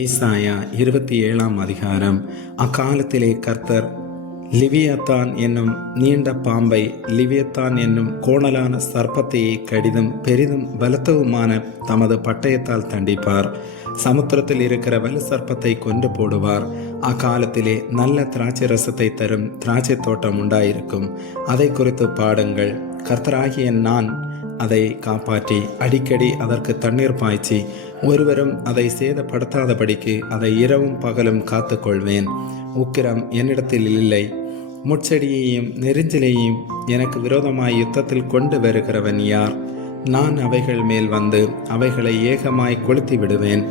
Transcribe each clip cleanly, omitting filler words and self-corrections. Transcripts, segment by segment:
ஏசாயா 27 அதிகாரம். அக்காலத்திலே கர்த்தர் லிவியத்தான் என்னும் நீண்ட பாம்பை, லிவியத்தான் என்னும் கோணலான சர்ப்பத்தையே கடிதும் பெரிதும் பலத்தவுமான தமது பட்டயத்தால் தண்டிப்பார். சமுத்திரத்தில் இருக்கிற வலு சர்ப்பத்தை கொண்டு போடுவார். அக்காலத்திலே நல்ல திராட்சை ரசத்தை தரும் திராட்சை தோட்டம் உண்டாயிருக்கும். அதை குறித்து பாடுங்கள். கர்த்தராகிய நான் அதை காப்பாற்றி அடிக்கடி அதற்கு தண்ணீர் பாய்ச்சி ஒருவரும் அதை சேதப்படுத்தாதபடிக்கு அதை இரவும் பகலும் காத்து கொள்வேன். உக்கிரம் என்னிடத்தில் இல்லை. முட்செடியையும் நெருஞ்சிலையும் எனக்கு விரோதமாய் யுத்தத்தில் கொண்டு வருகிறவன் யார்? நான் அவைகள் மேல் வந்து அவைகளை ஏகமாய் கொளுத்தி விடுவேன்.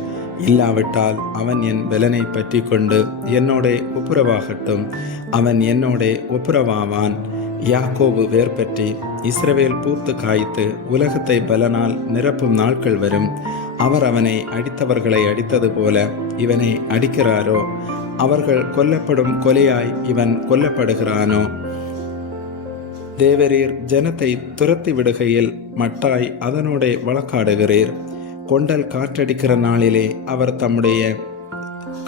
இல்லாவிட்டால் அவன் என் பலனை பற்றி கொண்டு என்னோட ஒப்புரவாகட்டும். அவன் என்னோட ஒப்புரவாவான். யாக்கோபு வேர் பற்றி இஸ்ரவேல் பூத்து காய்த்து உலகத்தை பலனால் நிரப்பும் நாட்கள் வரும். அவர் அவனை அடித்தவர்களை அடித்தது போல இவனை அடிக்கிறாரோ? அவர்கள் கொல்லப்படும் கொலையாய் இவன் கொல்லப்படுகிறானோ? தேவரீர் ஜனத்தை துரத்தி விடுகையில் மட்டாய் அதனோட வழக்காடுகிறீர். கொண்டல் காற்றடிக்கிற நாளிலே அவர் தம்முடைய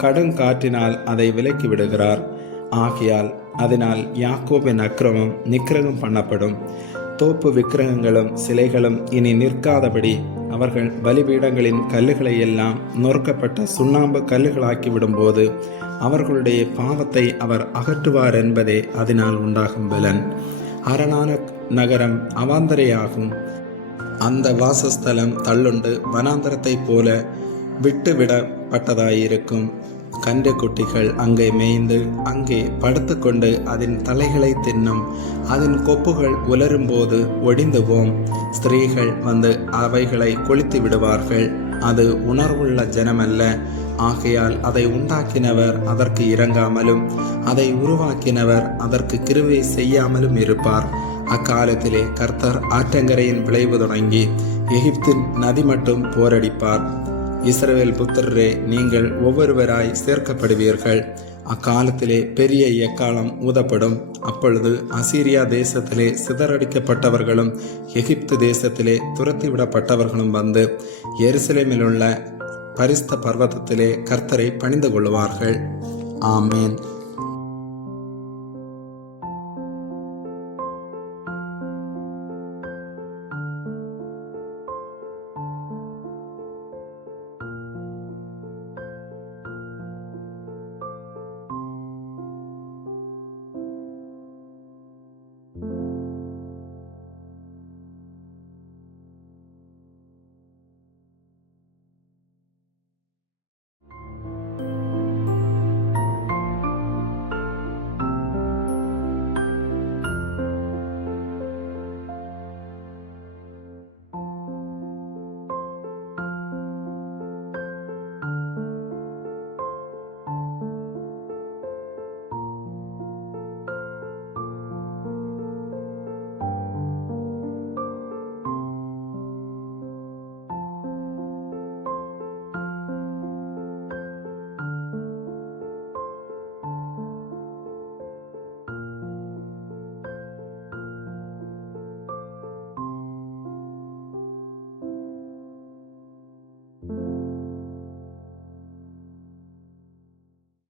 கடுங்காற்றினால் அதை விலக்கி விடுகிறார். ஆகையால் அதனால் யாக்கோபின் அக்கிரமம் நிக்கிரகம் பண்ணப்படும். தோப்பு விக்கிரகங்களும் சிலைகளும் இனி நிற்காதபடி அவர்கள் பலிபீடங்களின் கல்லுகளை எல்லாம் நொறுக்கப்பட்ட சுண்ணாம்பு கல்லுகளாக்கி விடும்போது அவர்களுடைய பாவத்தை அவர் அகற்றுவார் என்பதே அதனால் உண்டாகும் பலன். அரணான நகரம் அவாந்தரையாகும். அந்த வாசஸ்தலம் தள்ளுண்டு வனாந்தரத்தை போல விட்டுவிடப்பட்டதாயிருக்கும். கன்று குட்டிகள் அங்கே மேய்ந்து அங்கே படுத்து கொண்டு அதன் தலைகளை தின்னும். அதன் கொப்புகள் உலரும்போது ஒடிந்து போம். ஸ்திரீகள் வந்து அவைகளை கொளுத்தி விடுவார்கள். அது உணர்வுள்ள ஜனமல்ல. ஆகையால் அதை உண்டாக்கினவர் அதற்கு இறங்காமலும் அதை உருவாக்கினவர் அதற்கு கிருபை செய்யாமலும் இருப்பார். அக்காலத்திலே கர்த்தர் ஆற்றங்கரையின் விளைவு தொடங்கி எகிப்தின் நதி மட்டும் போரடிப்பார். இஸ்ரவேல் புத்திரரே, நீங்கள் ஒவ்வொருவராய் சேர்க்கப்படுவீர்கள். அக்காலத்திலே பெரிய எக்காலம் ஊதப்படும். அப்பொழுது அசீரியா தேசத்திலே சிதறடிக்கப்பட்டவர்களும் எகிப்து தேசத்திலே துரத்திவிடப்பட்டவர்களும் வந்து எருசலேமிலுள்ள பரிசுத்த பர்வதத்திலே கர்த்தரை பணிந்து கொள்வார்கள். ஆமேன்.